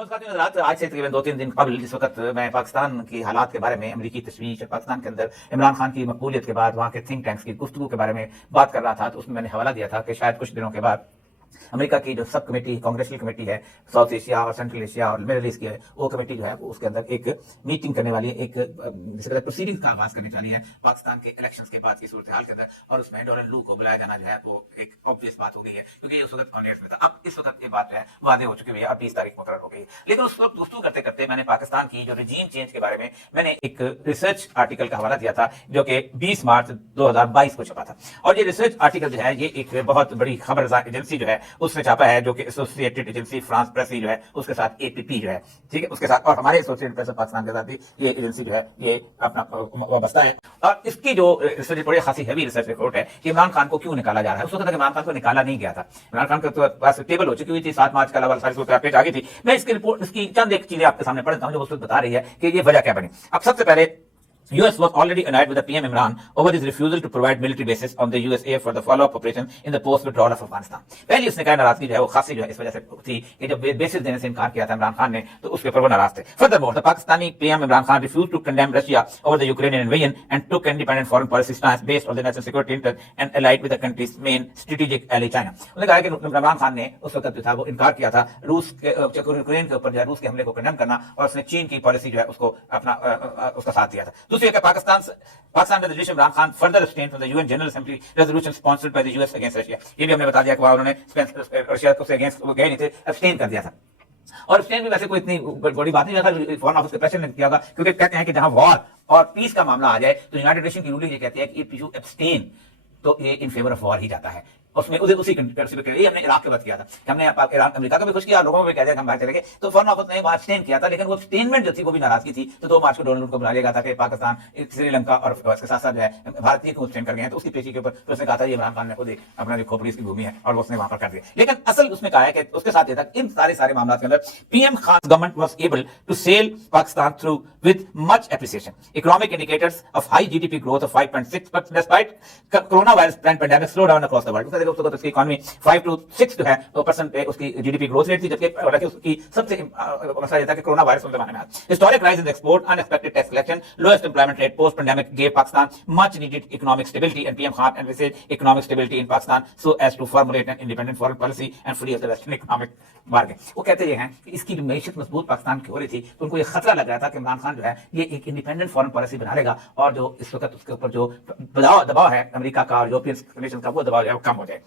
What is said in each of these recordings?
آج سے تقریباً 2-3 دن قبل جس وقت میں پاکستان کی حالات کے بارے میں امریکی تشویش اور پاکستان کے اندر عمران خان کی مقبولیت کے بعد وہاں کے تھنک ٹینکس کی گفتگو کے بارے میں بات کر رہا تھا، تو اس میں میں نے حوالہ دیا تھا کہ شاید کچھ دنوں کے بعد امریکہ کی جو سب کمیٹی کانگریشنل کمیٹی ہے ساؤتھ ایشیا اور سینٹرل ایشیا اور مڈل ایسٹ کی ہے، وہ کمیٹی جو ہے اس کے اندر ایک میٹنگ کرنے والی ہے، ایک پروسیڈنگ کا آغاز کرنے والی ہے پاکستان کے الیکشنز کے بعد کی صورتحال کے اندر، اور اس میں ڈونلڈ لو کو بلایا جانا جو ہے وہ ایک آبویس بات ہو گئی ہے، کیونکہ یہ اس وقت کانگریس میں تھا۔ اب اس وقت یہ بات جو ہے واضح ہو چکی ہے اور 20 تاریخ مقرر ہو گئی ہے، لیکن اس وقت گفتگو کرتے کرتے میں نے پاکستان کی جو رجیم چینج کے بارے میں نے ایک ریسرچ آرٹیکل کا حوالہ دیا تھا جو کہ 20 مارچ 2022 کو چھپا تھا، اور یہ ریسرچ آرٹیکل جو ہے یہ ایک بہت بڑی خبر رساں ایجنسی جو ہے اس نے چھاپا ہے، جو کہ ایسوسیٹڈ ایجنسی فرانس پریسی جو ہے اس کے ساتھ APP جو ہے، ٹھیک ہے، اس کے ساتھ اور ہمارے ایسوسیٹڈ پریس پاکستان کے ساتھ بھی یہ ایجنسی جو ہے یہ اپنا وابستہ ہے، اور اس کی جو ریسرچ بڑی خاصی ہیوی ریسرچ رپورٹ ہے کہ عمران خان کو کیوں نکالا جا رہا ہے۔ اس وقت تک عمران خان کو نکالا نہیں گیا تھا، عمران خان کے پاس ٹیبل ہو چکی ہوئی تھی، 7 مارچ کا علاوہ ساری صورت پیش آ گئی تھی۔ میں اس کی رپورٹ اس کی چند ایک چیزیں آپ کے سامنے پڑھتا ہوں جو اس وقت بتا رہی ہے کہ یہ وجہ کیا بنی۔ اب سب سے پہلے US was already annoyed with the PM Imran over his refusal to provide military bases on the USA for the follow-up operation in the post-withdrawal of Afghanistan۔ پہلی اس نے کہا ناراضگی جو ہے وہ خاصی جو ہے اس وجہ سے تھی کہ جب بیسز دینے سے انکار کیا تھا عمران خان نے تو اس کے اوپر وہ ناراض تھے۔ Furthermore, the Pakistani PM Imran Khan refused to condemn Russia over the Ukrainian invasion and took independent foreign policy stance based on the national security interest and allied with the country's main strategic ally China۔ انہوں نے کہا کہ عمران خان نے اس وقت جو تھا وہ انکار کیا تھا روس کے یوکرین کے اوپر جو ہے روس کے حملے کو کنڈم کرنا، اور اس نے چین کی پالیسی جو ہے اس کو اپنا اس کا ساتھ دیا تھا۔ دوسری ہے کہ Pakistan resolution Imran Khan further abstained from the UN General Assembly resolution sponsored by the US against Russia۔ یہ بھی ہم نے بتا دیا کہ انہوں نے رشیا کے اگینسٹ گئے نہیں تھے، ابسٹین کر دیا تھا، اور ابسٹین بھی ویسے کوئی اتنی بڑی بات نہیں تھا، فورن آفس کے پریشر نے کیا ہوگا، کیونکہ کہتے ہیں کہ جہاں وار اور پیس کا معاملہ آ جائے تو یونائیٹڈ نیشن کی رولنگ یہ کہتی ہے کہ اف یو ابسٹین تو یہ ان فیور آف وار ہی جاتا ہے۔ اس میں اسی کنٹری پہ یہ ہم نے عراق کے بعد کیا تھا کہ ہم نے ایران امریکہ کو بھی خوش کیا، لوگوں کو بھی کہہ دیا کہ ہم باہر چلے گئے، تو فورن آفس نے وہاں ابسٹین کیا تھا، لیکن وہ ابسٹینمنٹ جو تھی وہ بھی ناراضگی تھی۔ تو 2 مارچ کو ڈونلڈ کو بلا لیا گیا تھا کہ پاکستان سری لنکا اور اس کے ساتھ ساتھ جو ہے بھارتی کو ابسٹین کر گئے ہیں، تو اس کی پیشی کے اوپر اس نے کہا تھا یہ عمران خان نے خود اپنا جو کھوپڑی اس کی گھومی ہے اور وہ اس نے وہاں پر کر دیا۔ لیکن اصل اس میں کہا ہے کہ اس کے ساتھ یہ تھا کہ ان سارے معاملات کے اندر PM Khan's government was able to sail Pakistan through with much appreciation. Economic indicators of high GDP growth of 5.6% despite coronavirus pandemic slowdown across the world۔ اس کی اکانومی 5 to 6 جو ہے % پہ اس کی GDP گروتھ ریٹ تھی، جبکہ اس کی سب سے مسئلہ یہ تھا کہ کورونا وائرس کے زمانے میں historic rise in export, unexpected tax collection, lowest employment rate post pandemic gave Pakistan much needed economic stability, and PM Khan envisaged economic stability in Pakistan so as to formulate an independent foreign policy and free of the western economic bargain۔ وہ کہتے یہ ہیں کہ اس کی جو معیشت مضبوط پاکستان کی ہو رہی تھی تو ان کو یہ خطرہ لگ رہا تھا کہ عمران خان جو ہے یہ ایک انڈیپینڈنٹ فورن پالیسی بنا لے گا، اور جو اس وقت اس کے اوپر جو دباؤ ہے امریکہ کا اور یورپین نیشن کا وہ دباؤ جو ہے وہ کم ہو جائے۔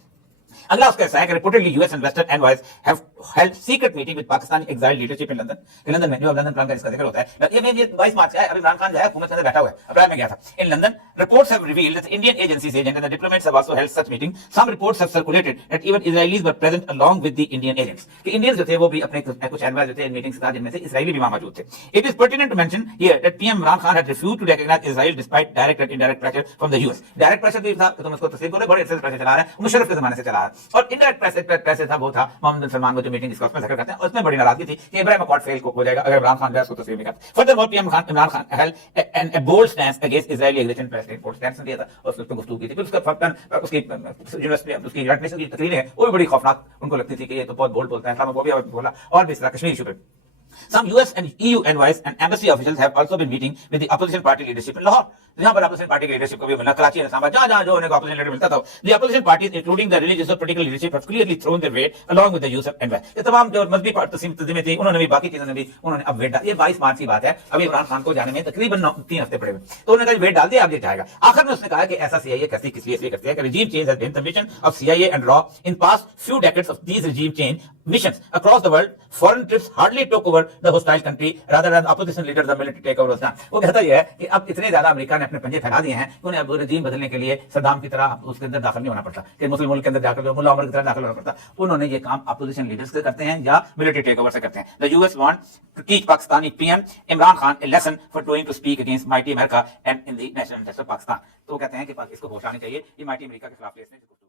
اگلا اس کا ایسا ہے کہ reportedly US and Western envoys have held secret meeting with Pakistani exiled leadership in London۔ کہ لندن میں جو لندن پلان کا اس کا ذکر ہوتا ہے، یہ 22 مارچ کا ہے، ابھی عمران خان جو ہے حکومت کے اندر بیٹھا ہوا ہے، اپریل میں گیا تھا in London۔ Reports have revealed that Indian agencies agents and the diplomats have also held such meeting۔ Some reports have circulated that even Israelis were present along with the Indian agents، کہ Indians جو تھے وہ بھی اپنے کچھ envoys جو تھے ان meetings کا، جن میں سے اسرائیلی بھی وہاں موجود تھے۔ It is pertinent to mention here that PM Imran Khan had refused to recognize Israel despite direct and indirect pressure from the US۔ Direct pressure بھی تھا کہ تم اس کو تسلیم کرو، بڑے عرصے سے پریشر چلا رہا ہے، مشرف کے زمانے سے چلا رہا ہے، اور انڈائریکٹ پریشر تھا وہ تھا محمد بن سلمان کو جو میٹنگ جس کا اس میں ذکر کرتے ہیں، اور اس میں بڑی ناراضگی تھی کہ ابراہیم اکارڈ فیل ہو جائے گا اگر عمران خان جو ہے اس کو تسلیم نہیں کرتا۔ Furthermore, PM Imran Khan held a bold stance against Israeli aggression۔ Pristine bold stance دیا تھا اور اس پہ گفتگو کی تھی۔ پھر اس کا اس کی یونیورسٹی اس کی یونائیٹڈ نیشن کی تقریریں ہیں وہ بھی بڑی خوفناک ان کو لگتی تھی کہ یہ تو بہت بولڈ بولتا ہے، اسلام کو بھی بولا، اور بھی اس طرح کشمیر ایشو پہ۔ Some US and EU envoys and embassy officials have also been meeting with the opposition party leadership in Lahore۔ یہاں پر اپوزیشن پارٹی کی لیڈرشپ کو بھی ملنا، کراچی اور اسلام آباد جہاں جو انہیں کو اپوزیشن لیڈر ملتا تھا۔ The opposition parties including the religious or political leadership have clearly thrown their weight along with the use of envoy۔ یہ تمام جو مذہبی تنظیمیں تھیں انہوں نے بھی باقی چیزوں نے بھی انہوں نے اب ویٹ ڈال۔ یہ 22 مارچ کی بات ہے، ابھی عمران خان کو جانے میں تقریباً 3 ہفتے پڑے ہوئے، تو انہوں نے کہا ویٹ ڈال دیا اب یہ جائے گا۔ آخر میں اس نے کہا کہ ایسا CIA کرتی کس لیے کرتی ہے کہ regime change has been the mission of CIA and RAW in past few decades of these regime change missions across the world۔ Foreign trips hardly took over the hostile country rather than opposition leaders the military takeover was done۔ وہ کہتا یہ ہے کہ اب اتنے زیادہ امریکہ نے اپنے پنجے پھیلا دیے ہیں کہ انہیں اب رجیم بدلنے کے لیے صدام کی طرح اس کے اندر داخل نہیں ہونا پڑتا کہ مسلم ملک کے اندر جا کر ملا عمر کی طرح داخل ہونا پڑتا۔ انہوں نے یہ کام اپوزیشن لیڈرز سے کرتے ہیں یا ملٹری ٹیک اوور سے کرتے ہیں۔ The US want to teach Pakistani PM Imran Khan a lesson for doing to speak against mighty America and in the national interest of Pakistan۔ تو وہ کہتے ہیں کہ اس کو ہوش آنی چاہیے، یہ mighty امریکہ کے خلاف